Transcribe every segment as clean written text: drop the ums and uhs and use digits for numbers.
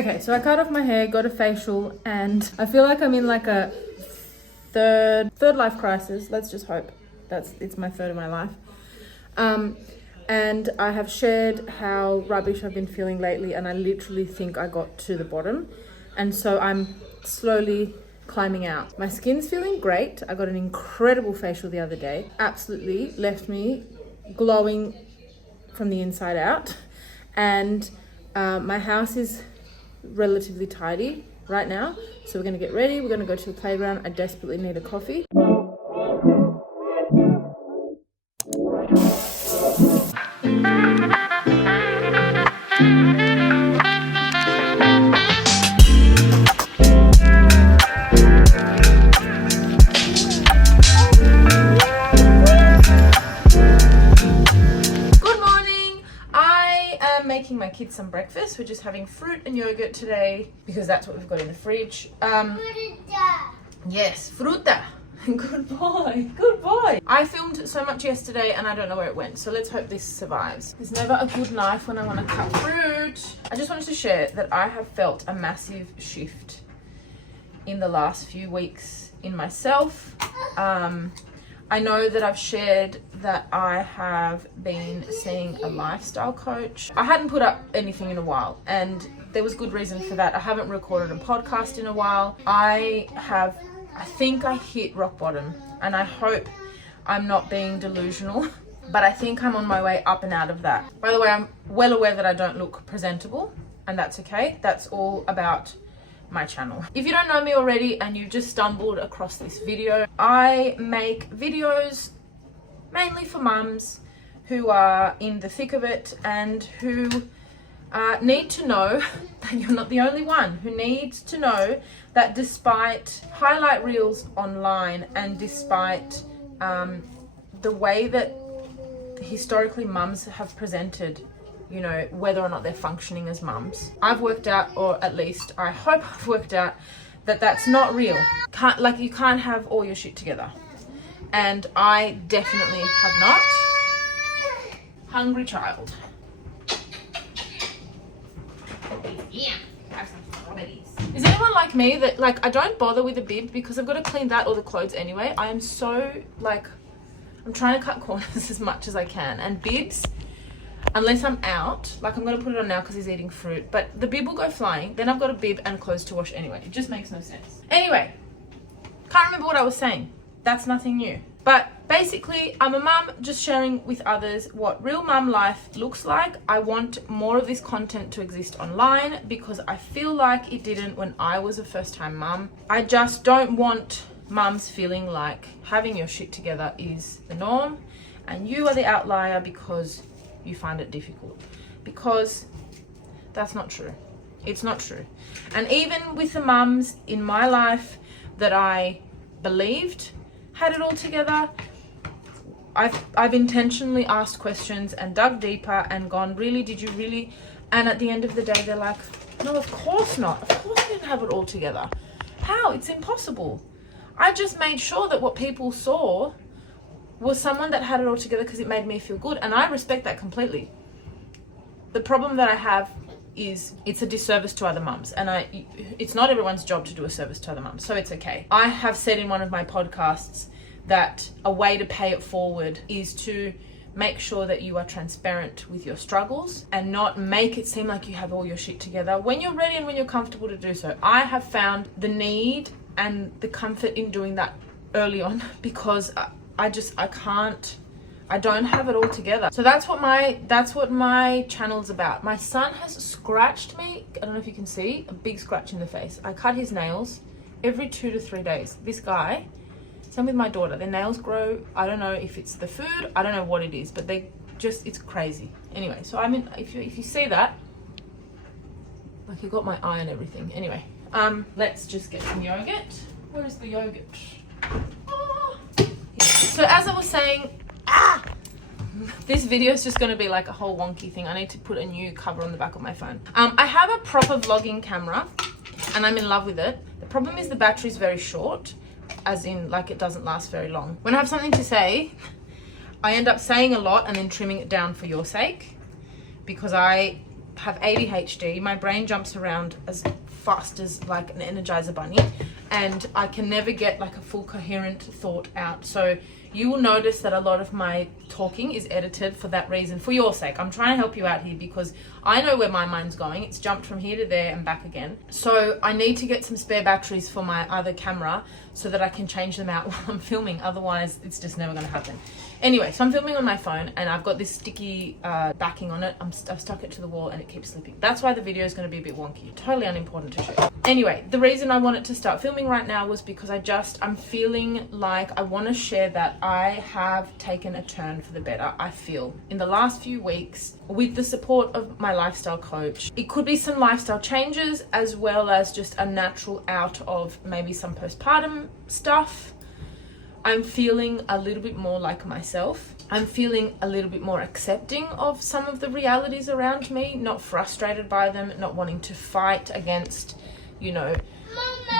Okay, so I cut off my hair, got a facial, and I feel like I'm in like a third life crisis. Let's just hope it's my third of my life. And I have shared how rubbish I've been feeling lately, and I literally think I got to the bottom. And so I'm slowly climbing out. My skin's feeling great. I got an incredible facial the other day. Absolutely left me glowing from the inside out. And my house is relatively tidy right now. So we're going to get ready. We're going to go to the playground. I desperately need a coffee. Making my kids some breakfast. We're just having fruit and yogurt today because that's what we've got in the fridge. Yes, fruta. Good boy. I filmed so much yesterday and I don't know where it went, so let's hope this survives. There's never a good knife when I want to cut fruit. I just wanted to share that I have felt a massive shift in the last few weeks in myself. I know that I've shared that I have been seeing a lifestyle coach. I hadn't put up anything in a while, and there was good reason for that. I haven't recorded a podcast in a while. I think I hit rock bottom, and I hope I'm not being delusional, but I think I'm on my way up and out of that. By the way, I'm well aware that I don't look presentable, and that's okay. That's all about my channel. If you don't know me already and you've just stumbled across this video, I make videos mainly for mums who are in the thick of it and who need to know that you're not the only one, who needs to know that despite highlight reels online and despite the way that historically mums have presented, you know, whether or not they're functioning as mums, I've worked out, or at least I hope I've worked out, that that's not real. You can't have all your shit together. And I definitely have not. Hungry child. Yeah, have some strawberries. Is anyone like me that, like, I don't bother with a bib because I've got to clean that or the clothes anyway. I am so, like, I'm trying to cut corners as much as I can. And bibs, unless I'm out, like I'm going to put it on now because he's eating fruit, but the bib will go flying. Then I've got a bib and clothes to wash anyway. It just makes no sense. Anyway, can't remember what I was saying. That's nothing new. But basically, I'm a mum just sharing with others what real mum life looks like. I want more of this content to exist online because I feel like it didn't when I was a first-time mum. I just don't want mums feeling like having your shit together is the norm and you are the outlier because you find it difficult, because that's not true. It's not true. And even with the mums in my life that I believed had it all together, I've intentionally asked questions and dug deeper and gone, really, did you really? And at the end of the day, they're like, no, of course not. Of course I didn't have it all together. How? It's impossible. I just made sure that what people saw was someone that had it all together because it made me feel good, and I respect that completely. The problem that I have is it's a disservice to other mums, and it's not everyone's job to do a service to other mums, so it's okay. I have said in one of my podcasts that a way to pay it forward is to make sure that you are transparent with your struggles and not make it seem like you have all your shit together when you're ready and when you're comfortable to do so. I have found the need and the comfort in doing that early on because I don't have it all together. So that's what my channel's about. My son has scratched me. I don't know if you can see, a big scratch in the face. I cut his nails every 2 to 3 days. This guy, same with my daughter, their nails grow. I don't know if it's the food, I don't know what it is, but it's crazy. Anyway, so I mean, if you see that, like, you got my eye and everything. Anyway, let's just get some yogurt. Where is the yogurt? So as I was saying, this video is just going to be like a whole wonky thing. I need to put a new cover on the back of my phone. I have a proper vlogging camera and I'm in love with it. The problem is the battery is very short, as in like it doesn't last very long. When I have something to say, I end up saying a lot and then trimming it down for your sake, because I have ADHD. My brain jumps around as fast as like an Energizer bunny, and I can never get like a full coherent thought out. So you will notice that a lot of my talking is edited for that reason, for your sake. I'm trying to help you out here because I know where my mind's going. It's jumped from here to there and back again. So I need to get some spare batteries for my other camera so that I can change them out while I'm filming. Otherwise, it's just never going to happen. Anyway, so I'm filming on my phone and I've got this sticky backing on it. I've stuck it to the wall and it keeps slipping. That's why the video is going to be a bit wonky. Totally unimportant to shoot. Anyway, the reason I wanted to start filming right now was because I'm feeling like I want to share that I have taken a turn for the better, I feel, in the last few weeks with the support of my lifestyle coach. It could be some lifestyle changes as well as just a natural out of maybe some postpartum stuff. I'm feeling a little bit more like myself. I'm feeling a little bit more accepting of some of the realities around me, not frustrated by them, not wanting to fight against, you know,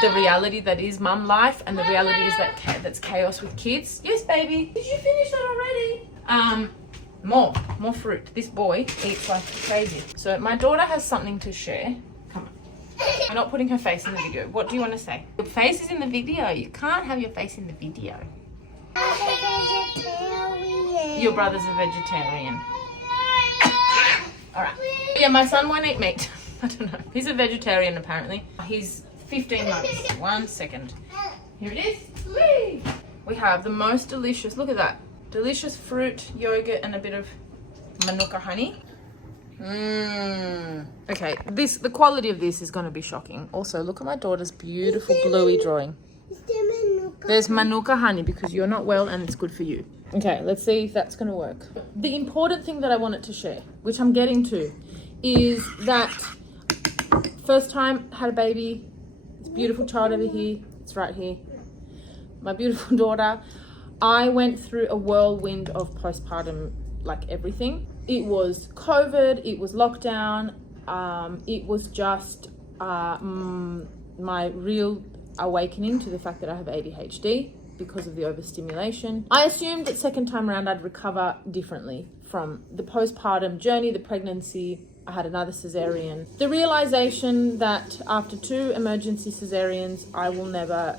the reality that is mum life and the reality is that that's chaos with kids. Yes, baby. Did you finish that already? More fruit. This boy eats like crazy. So my daughter has something to share. Come on. I'm not putting her face in the video. What do you want to say? Your face is in the video. You can't have your face in the video. I'm a vegetarian. Your brother's a vegetarian. All right. Yeah, my son won't eat meat. I don't know. He's a vegetarian apparently. He's 15 months. 1 second. Here it is. Whee! We have the most delicious, look at that. Delicious fruit, yogurt, and a bit of manuka honey. Okay, the quality of this is going to be shocking. Also, look at my daughter's beautiful bluey drawing. There's manuka honey because you're not well and it's good for you. Okay, let's see if that's going to work. The important thing that I wanted to share, which I'm getting to, is that first time had a baby. It's a beautiful child over here. It's right here. My beautiful daughter. I went through a whirlwind of postpartum, like everything. It was COVID, it was lockdown, it was just my real awakening to the fact that I have ADHD because of the overstimulation. I assumed that second time around I'd recover differently from the postpartum journey, the pregnancy. I had another cesarean. The realization that after 2 emergency cesareans, I will never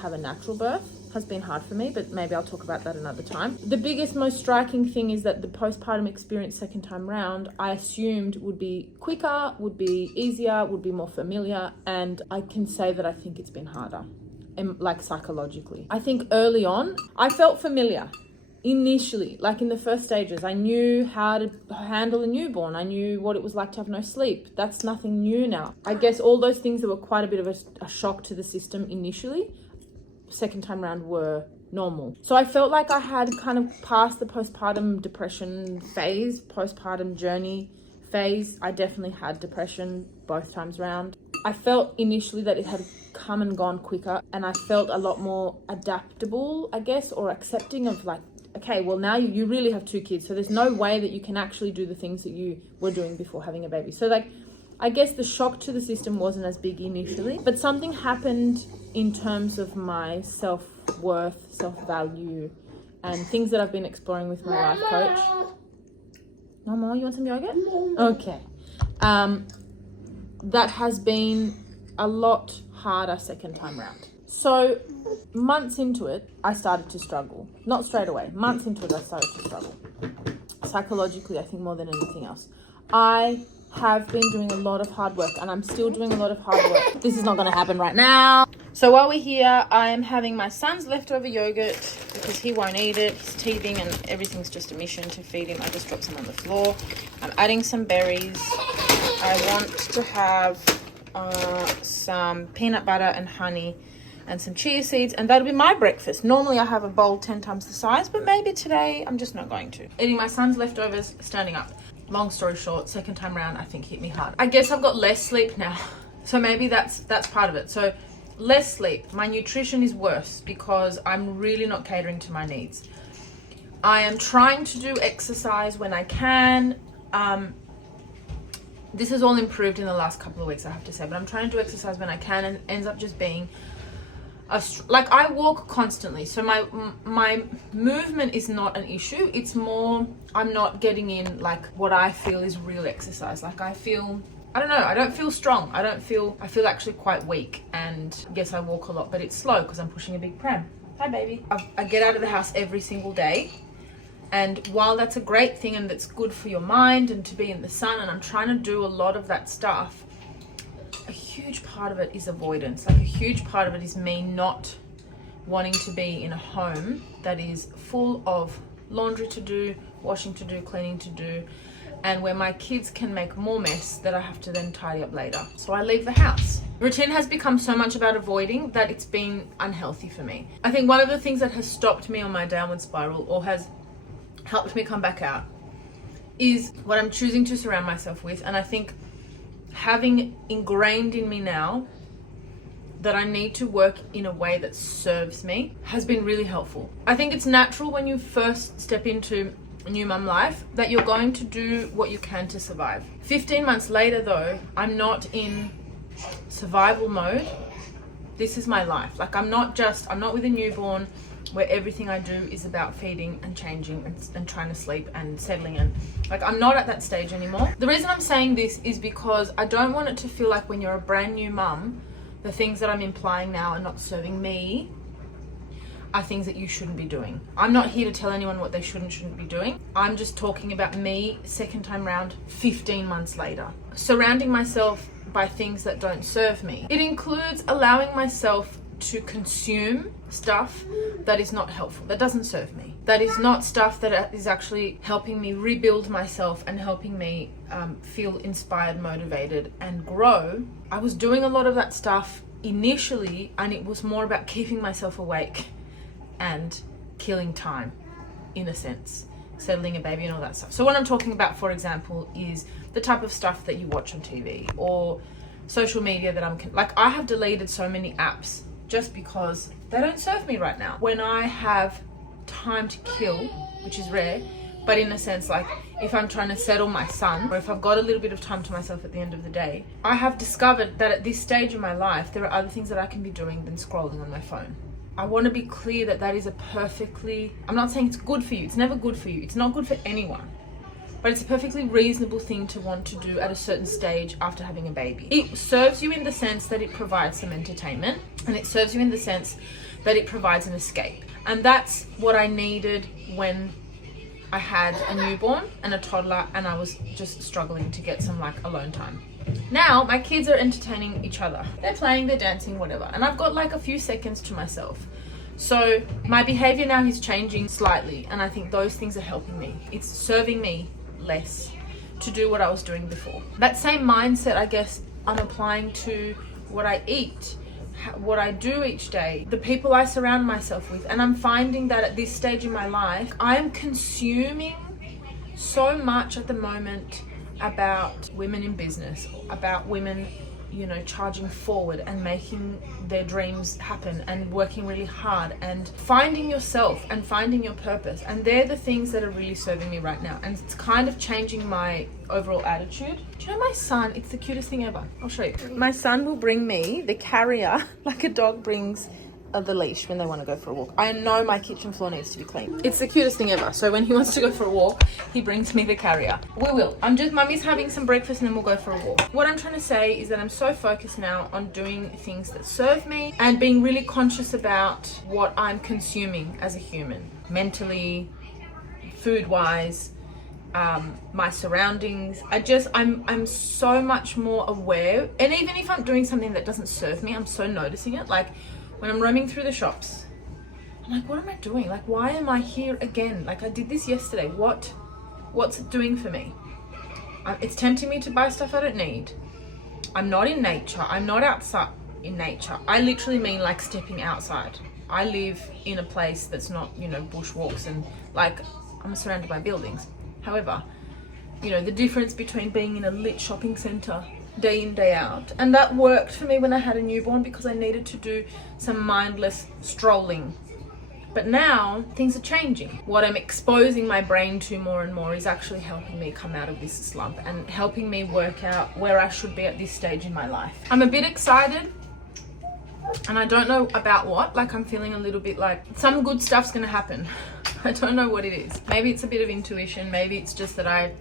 have a natural birth has been hard for me, but maybe I'll talk about that another time. The biggest, most striking thing is that the postpartum experience second time round, I assumed would be quicker, would be easier, would be more familiar, and I can say that I think it's been harder, and like psychologically. I think early on, I felt familiar. Initially, like in the first stages, I knew how to handle a newborn. I knew what it was like to have no sleep. That's nothing new now. I guess all those things that were quite a bit of a shock to the system initially, second time round were normal. So I felt like I had kind of passed the postpartum depression phase, postpartum journey phase. I definitely had depression both times round. I felt initially that it had come and gone quicker, and I felt a lot more adaptable, I guess, or accepting of like, okay, well now you really have 2 kids, so there's no way that you can actually do the things that you were doing before having a baby. So like, I guess the shock to the system wasn't as big initially, but something happened in terms of my self-worth, self-value, and things that I've been exploring with my life coach. No more? You want some yogurt? Okay. That has been a lot harder second time round. So months into it, I started to struggle. Not straight away. Months into it, I started to struggle. Psychologically, I think more than anything else. I have been doing a lot of hard work, and I'm still doing a lot of hard work. This is not going to happen right now. So while we're here, I am having my son's leftover yogurt because he won't eat it. He's teething and everything's just a mission to feed him. I just dropped some on the floor. I'm adding some berries. I want to have some peanut butter and honey and some chia seeds, and that'll be my breakfast. Normally I have a bowl 10 times the size, but maybe today I'm just not going to. Eating my son's leftovers, standing up. Long story short, second time round I think hit me hard. I guess I've got less sleep now, so maybe that's part of it. So less sleep. My nutrition is worse because I'm really not catering to my needs. I am trying to do exercise when I can. This has all improved in the last couple of weeks, I have to say, but I'm trying to do exercise when I can, and it ends up just being like I walk constantly, so my movement is not an issue. It's more I'm not getting in like what I feel is real exercise. Like I don't know, I don't feel strong. I feel actually quite weak. And yes, I walk a lot, but it's slow because I'm pushing a big pram. Hi baby. I get out of the house every single day, and while that's a great thing and that's good for your mind and to be in the sun, and I'm trying to do a lot of that stuff, a huge part of it is avoidance. Like a huge part of it is me not wanting to be in a home that is full of laundry to do, washing to do, cleaning to do, and where my kids can make more mess that I have to then tidy up later. So I leave the house. Routine has become so much about avoiding that it's been unhealthy for me. I think one of the things that has stopped me on my downward spiral, or has helped me come back out, is what I'm choosing to surround myself with. And I think having ingrained in me now that I need to work in a way that serves me has been really helpful. I think it's natural when you first step into new mum life that you're going to do what you can to survive. 15 months later though, I'm not in survival mode. This is my life. Like I'm not with a newborn where everything I do is about feeding and changing and trying to sleep and settling in. Like I'm not at that stage anymore. The reason I'm saying this is because I don't want it to feel like when you're a brand new mum, the things that I'm implying now are not serving me are things that you shouldn't be doing. I'm not here to tell anyone what they shouldn't be doing. I'm just talking about me second time round 15 months later. Surrounding myself by things that don't serve me. It includes allowing myself to consume stuff that is not helpful, that doesn't serve me. That is not stuff that is actually helping me rebuild myself and helping me feel inspired, motivated, and grow. I was doing a lot of that stuff initially, and it was more about keeping myself awake and killing time, in a sense, settling a baby and all that stuff. So what I'm talking about, for example, is the type of stuff that you watch on TV or social media that I have deleted so many apps just because they don't serve me right now. When I have time to kill, which is rare, but in a sense, like if I'm trying to settle my son, or if I've got a little bit of time to myself at the end of the day, I have discovered that at this stage of my life, there are other things that I can be doing than scrolling on my phone. I want to be clear that that is I'm not saying it's good for you. It's never good for you. It's not good for anyone. But it's a perfectly reasonable thing to want to do at a certain stage after having a baby. It serves you in the sense that it provides some entertainment, and it serves you in the sense that it provides an escape. And that's what I needed when I had a newborn and a toddler, and I was just struggling to get some like alone time. Now my kids are entertaining each other. They're playing, they're dancing, whatever. And I've got like a few seconds to myself. So my behavior now is changing slightly, and I think those things are helping me. It's serving me less to do what I was doing before. That same mindset, I guess, I'm applying to what I eat, what I do each day, the people I surround myself with. And I'm finding that at this stage in my life, I am consuming so much at the moment about women in business, about women, you know, charging forward and making their dreams happen and working really hard and finding yourself and finding your purpose. And they're the things that are really serving me right now. And it's kind of changing my overall attitude. Do you know my son? It's the cutest thing ever. I'll show you. My son will bring me the carrier like a dog brings the leash when they want to go for a walk. I know my kitchen floor needs to be clean. It's the cutest thing ever. So when he wants to go for a walk, he brings me the carrier. We will. Mummy's having some breakfast and then we'll go for a walk. What I'm trying to say is that I'm so focused now on doing things that serve me and being really conscious about what I'm consuming as a human, mentally, food-wise, my surroundings. I'm so much more aware. And even if I'm doing something that doesn't serve me, I'm so noticing it. Like, when I'm roaming through the shops, I'm like, what am I doing? Like, why am I here again? Like, I did this yesterday. What's it doing for me? It's tempting me to buy stuff I don't need. I'm not in nature. I'm not outside in nature. I literally mean like stepping outside. I live in a place that's not, you know, bushwalks and like I'm surrounded by buildings. However, you know, the difference between being in a lit shopping centre day in, day out. And that worked for me when I had a newborn because I needed to do some mindless strolling. But now things are changing. What I'm exposing my brain to more and more is actually helping me come out of this slump and helping me work out where I should be at this stage in my life. I'm a bit excited And I don't know about what. Like, I'm feeling a little bit like some good stuff's gonna happen. I don't know what it is. Maybe it's a bit of intuition. Maybe it's just that I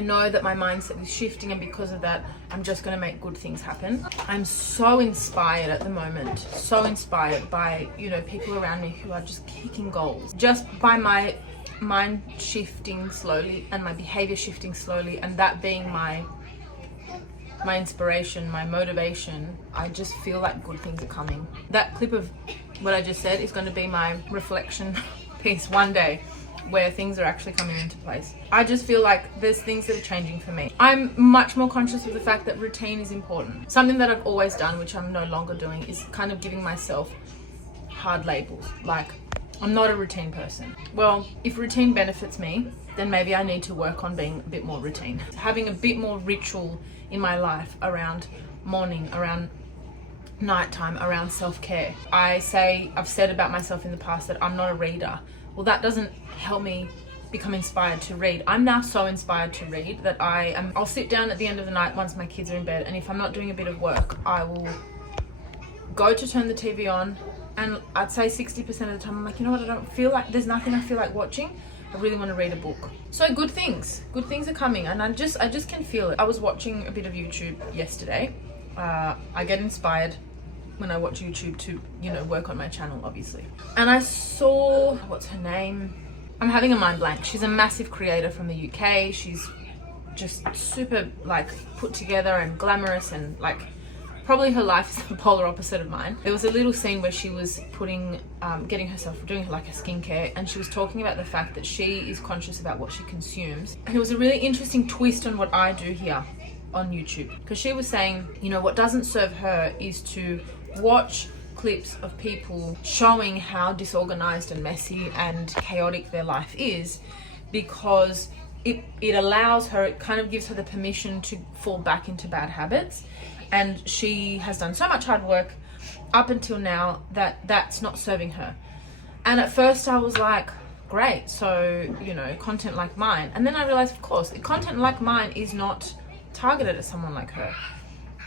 know that my mindset is shifting, and because of that, I'm just going to make good things happen. I'm so inspired at the moment. So inspired by, you know, people around me who are just kicking goals. Just by my mind shifting slowly and my behavior shifting slowly, and that being my inspiration, my motivation, I just feel like good things are coming. That clip of what I just said is going to be my reflection piece one day, where things are actually coming into place. I just feel like there's things that are changing for me. I'm much more conscious of the fact that routine is important. Something that I've always done, which I'm no longer doing, is kind of giving myself hard labels. Like, I'm not a routine person. Well, if routine benefits me, then maybe I need to work on being a bit more routine. Having a bit more ritual in my life around morning, around nighttime, around self-care. I've said about myself in the past that I'm not a reader. Well, that doesn't help me become inspired to read. I'm now so inspired to read that I'll sit down at the end of the night once my kids are in bed, and if I'm not doing a bit of work, I will go to turn the TV on, and I'd say 60% of the time I'm like, you know what, I don't feel like, there's nothing I feel like watching. I really want to read a book. So good things are coming, and I just can feel it. I was watching a bit of YouTube yesterday. I get inspired when I watch YouTube to, you know, work on my channel, obviously. And I saw, what's her name? I'm having a mind blank. She's a massive creator from the UK. She's just super, like, put together and glamorous, and like, probably her life is the polar opposite of mine. There was a little scene where she was doing like a skincare, and she was talking about the fact that she is conscious about what she consumes. And it was a really interesting twist on what I do here on YouTube, because she was saying, you know, what doesn't serve her is to watch clips of people showing how disorganized and messy and chaotic their life is, because it allows her, it kind of gives her the permission to fall back into bad habits. And she has done so much hard work up until now that that's not serving her. And at first I was like, great, so, you know, content like mine. And then I realized, of course, content like mine is not targeted at someone like her.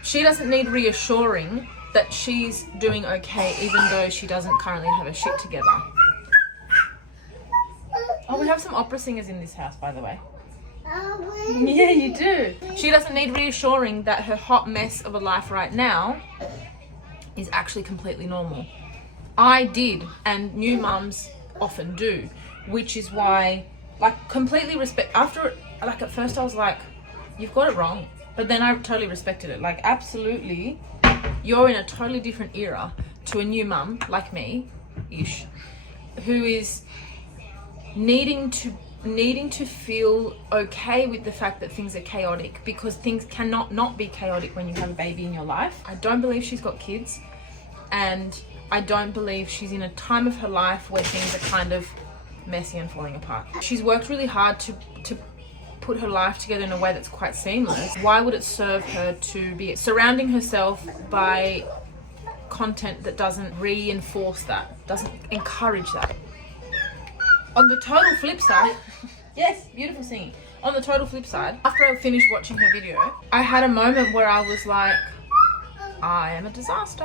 She doesn't need reassuring that she's doing okay, even though she doesn't currently have her shit together. Oh, we have some opera singers in this house, by the way. Yeah, you do. She doesn't need reassuring that her hot mess of a life right now is actually completely normal. I did, and new mums often do, which is why, like, completely respect. After, like, at first I was like, you've got it wrong. But then I totally respected it. Like, absolutely, you're in a totally different era to a new mum like me-ish, who is needing to feel okay with the fact that things are chaotic, because things cannot not be chaotic when you have a baby in your life. I don't believe she's got kids, and I don't believe she's in a time of her life where things are kind of messy and falling apart. She's worked really hard to put her life together in a way that's quite seamless. Why would it serve her to be surrounding herself by content that doesn't reinforce that, doesn't encourage that? On the total flip side, yes, beautiful singing. On the total flip side, after I finished watching her video, I had a moment where I was like, I am a disaster.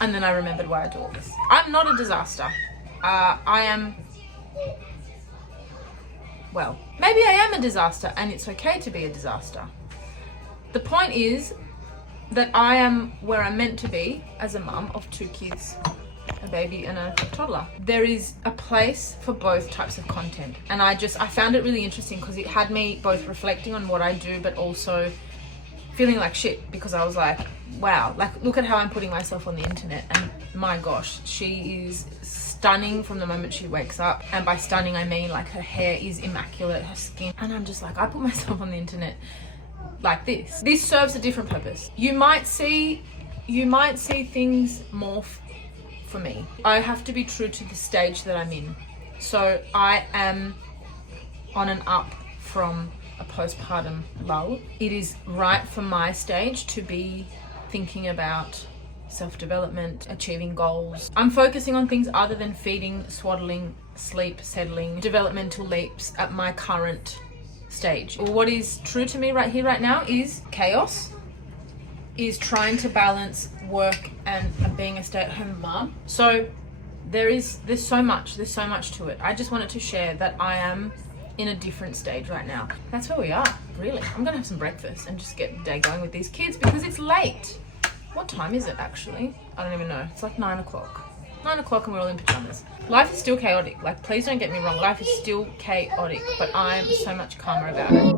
And then I remembered why I do all this. I'm not a disaster. Well, maybe I am a disaster, and it's okay to be a disaster. The point is that I am where I'm meant to be as a mum of 2 kids, a baby and a toddler. There is a place for both types of content, and I found it really interesting because it had me both reflecting on what I do, but also feeling like shit, because I was like, wow, like, look at how I'm putting myself on the internet, and my gosh, she is stunning from the moment she wakes up. And by stunning I mean, like, her hair is immaculate, her skin, and I'm just like, I put myself on the internet like this. This serves a different purpose. You might see things morph for me. I have to be true to the stage that I'm in. So I am on an up from a postpartum lull. It is right for my stage to be thinking about self-development, achieving goals. I'm focusing on things other than feeding, swaddling, sleep, settling, developmental leaps at my current stage. What is true to me right here, right now, is chaos, is trying to balance work and being a stay-at-home mum. So there's so much to it. I just wanted to share that I am in a different stage right now. That's where we are, really. I'm gonna have some breakfast and just get the day going with these kids because it's late. What time is it actually? I don't even know. It's like 9 o'clock. 9 o'clock and we're all in pajamas. Life is still chaotic. Like, please don't get me wrong. Life is still chaotic, but I'm so much calmer about it.